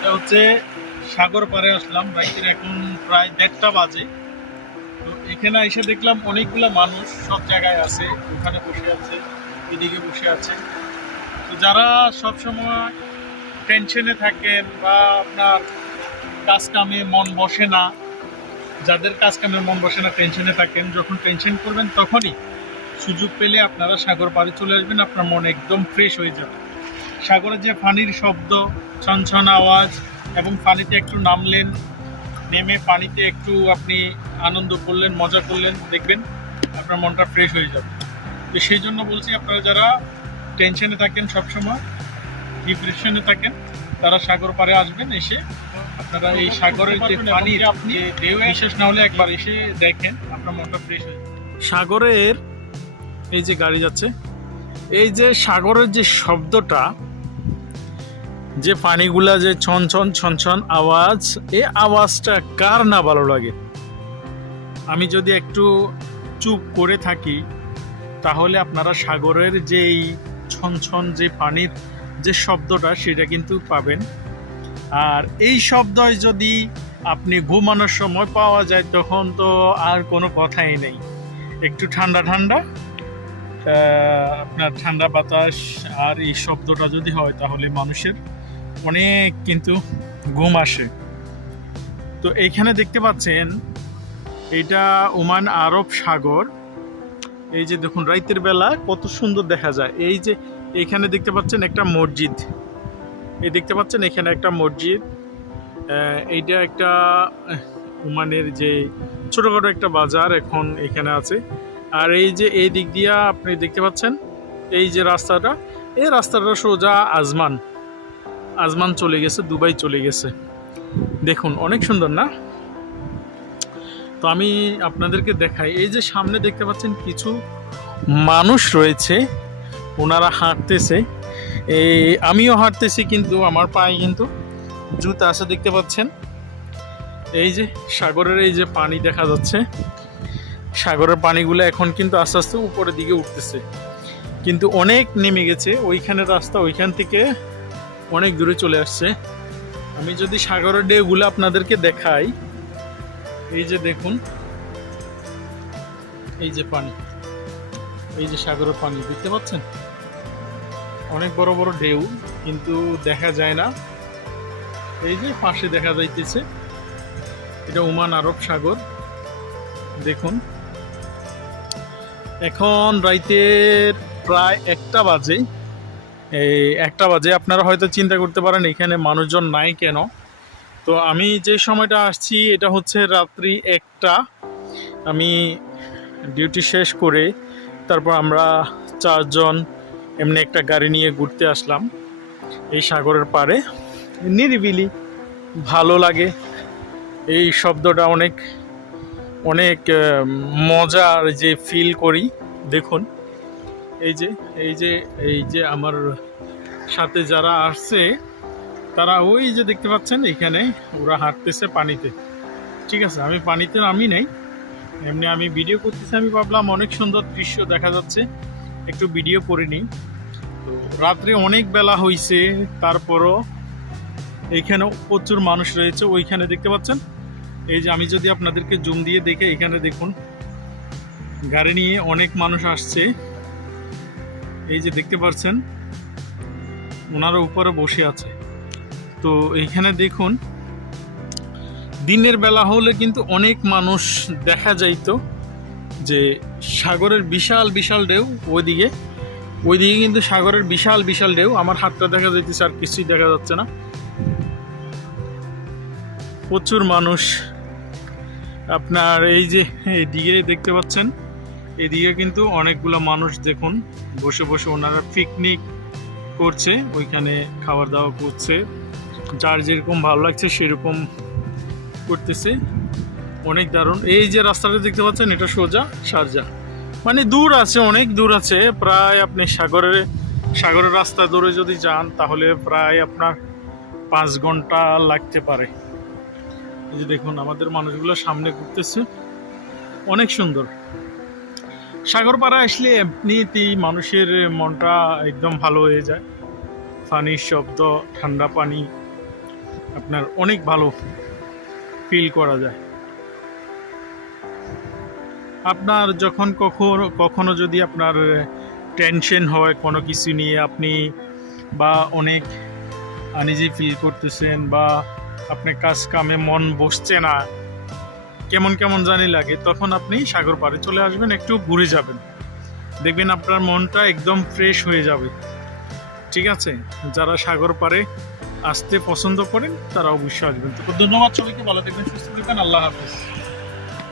এটা হচ্ছে সাগর পাড়ে আসলাম, রাইতের এখন প্রায় 1:30টা বাজে। তো এখানে এসে দেখলাম অনেকগুলো মানুষ সব জায়গায় আছে, ওখানে বসে আছে, এদিকে বসে আছে। তো যারা সব সময় টেনশনে থাকেন বা আপনার কাজ কামে মন বসে না, যাদের কাজ কামে মন বসে না, টেনশনে থাকেন, যখন টেনশন করবেন তখনই সুযোগ পেলে আপনারা সাগর পাড়ে চলে আসবেন, আপনার মন একদম ফ্রেশ হয়ে যাবে। সাগরের যে পানির শব্দ, ছনছন আওয়াজ, এবং পানিতে একটু নামলেন, নেমে পানিতে একটু আপনি আনন্দ করলেন, মজা করলেন, দেখবেন আপনার মনটা ফ্রেশ হয়ে যাবে। তো সেই জন্য বলছি, আপনারা যারা টেনশনে থাকেন, সবসময় ডিপ্রেশনে থাকেন, তারা সাগর পাড়ে আসবেন। এসে আপনারা এই সাগরের যে পানির আপনি ঢেউ বিশেষ না হলে একবার এসে দেখেন, আপনার মনটা ফ্রেশ হয়ে যাবে। সাগরের এই যে গাড়ি যাচ্ছে, এই যে সাগরের যে শব্দটা, যে পানিগুলা যে ছনছন ছনছন আওয়াজ, এই আওয়াজটা কার না ভালো লাগে। আমি যদি একটু চুপ করে থাকি, তাহলে আপনারা সাগরের যেই ছনছন যে পানির যে শব্দটা, সেটা কিন্তু পাবেন। আর এই শব্দই যদি আপনি ঘুমানোর সময় পাওয়া যায়, তখন তো আর কোনো কথাই নেই। একটু ঠান্ডা ঠান্ডা আপনার ঠান্ডা বাতাস আর এই শব্দটা যদি হয়, তাহলে মানুষের অনেক কিন্তু ঘুম আসে। তো এইখানে দেখতে পাচ্ছেন, এটা ওমান আরব সাগর। এই যে দেখুন, রাতের বেলা কত সুন্দর দেখা যায়। এই যে এইখানে দেখতে পাচ্ছেন একটা মসজিদ, এই দেখতে পাচ্ছেন এখানে একটা মসজিদ। এইটা একটা ওমানের যে ছোটখাটো একটা বাজার এখন এখানে আছে। আর এই যে এই দিক দিয়া আপনি দেখতে পাচ্ছেন, এই যে রাস্তাটা, এই রাস্তাটা সোজা আজমান চলে গেছে, দুবাই চলে গেছে। দেখুন অনেক সুন্দর না? তো আমি আপনাদেরকে দেখাই, এই যে সামনে দেখতে পাচ্ছেন কিছু মানুষ রয়েছে, ওনারা হাঁটতেছে। এই আমিও হাঁটতেছি, কিন্তু আমার পায়ে কিন্তু জুতা আছে, দেখতে পাচ্ছেন। এই যে সাগরের এই যে পানি দেখা যাচ্ছে, সাগরের পানিগুলো এখন কিন্তু আস্তে আস্তে উপরের দিকে উঠতেছে, কিন্তু অনেক নেমে গেছে। ওইখানে রাস্তা, ওইখান থেকে অনেক দূরে চলে আসছে। আমি যদি সাগরের ঢেউগুলো আপনাদেরকে দেখাই, এই যে দেখুন, এই যে পানি, এই যে সাগরের পানি দেখতে পাচ্ছেন, অনেক বড় বড় ঢেউ, কিন্তু দেখা যায় না। এই যে পাশে দেখা যাইতেছে, এটা ওমান আরব সাগর। দেখুন এখন রাইতের প্রায় 1টা বাজে। এই 1টা বাজে, আপনারা হয়তো চিন্তা করতে পারেন এখানে মানুষজন নাই কেন। তো আমি যে সময়টা আসছি, এটা হচ্ছে রাত্রি 1টা। আমি ডিউটি শেষ করে তারপর আমরা 4 জন এমনি একটা গাড়ি নিয়ে ঘুরতে আসলাম এই সাগরের পাড়ে। নিরিবিলি ভালো লাগে, এই শব্দটা অনেক অনেক মজার যে ফিল করি। দেখুন এই যে এই যে এই যে আমার সাথে যারা আসছে, তারা ওই যে দেখতে পাচ্ছেন, এখানে ওরা হাঁটতেছে পানিতে। ঠিক আছে, আমি পানিতে নামি নাই, এমনি আমি ভিডিও করতেছি। আমি ভাবলাম অনেক সুন্দর দৃশ্য দেখা যাচ্ছে, একটু ভিডিও করে নিই। তো রাত্রে অনেক বেলা হয়েছে, তারপরও এইখানেও প্রচুর মানুষ রয়েছে। ওইখানে দেখতে পাচ্ছেন, এই যে আমি যদি আপনাদেরকে জুম দিয়ে দেখে, এখানে দেখুন গাড়ি নিয়ে অনেক মানুষ আসছে। এই যে দেখতে পাচ্ছেন, ওনারা উপরে বসে আছে। তো এইখানে দেখুন, দিনের বেলা হলে কিন্তু অনেক মানুষ দেখা যাইতো, যে সাগরের বিশাল বিশাল ঢেউ। ওইদিকে কিন্তু সাগরের বিশাল বিশাল ঢেউ। আমার হাতটা দেখা যাইতেছে, আর কিছুই দেখা যাচ্ছে না। প্রচুর মানুষ। আপনার এই যে এইদিকে দেখতে পাচ্ছেন, এদিকে কিন্তু অনেকগুলো মানুষ দেখুন বসে বসে ওনারা পিকনিক করছে, ওইখানে খাবার দাওয়া করছে, যার যেরকম ভালো লাগছে সেরকম করতেছে। অনেক দারুণ। এই যে রাস্তাটা দেখতে পাচ্ছেন, এটা সোজা শারজা, মানে দূর আছে, অনেক দূর আছে। প্রায় আপনি সাগরের রাস্তা ধরে যদি যান, তাহলে প্রায় আপনার 5 ঘন্টা লাগতে পারে। এই যে দেখুন, আমাদের মানুষগুলো সামনে ঘুরতেছে, অনেক সুন্দর। সাগর পাড়ে আসলে এমনিতেই মানুষের মনটা একদম ভালো হয়ে যায়। পানির শব্দ, ঠান্ডা পানি, আপনার অনেক ভালো ফিল করা যায়। আপনার যখন কখনো কখনো যদি আপনার টেনশন হয় কোনো কিছু নিয়ে, আপনি বা অনেক আনইজি ফিল করতেছেন, বা আপনার কাজ কামে মন বসছে না, কেমন কেমন জানি লাগে, তখন আপনি সাগর পাড়ে চলে আসবেন, একটু ঘুরে যাবেন, দেখবেন আপনার মনটা একদম ফ্রেশ হয়ে যাবে। ঠিক আছে, যারা সাগর পাড়ে আসতে পছন্দ করেন তারা অবশ্যই আসবেন। তো ধন্যবাদ সবাইকে, ভালো থাকবেন, সুস্থ থাকবেন, আল্লাহ হাফেজ।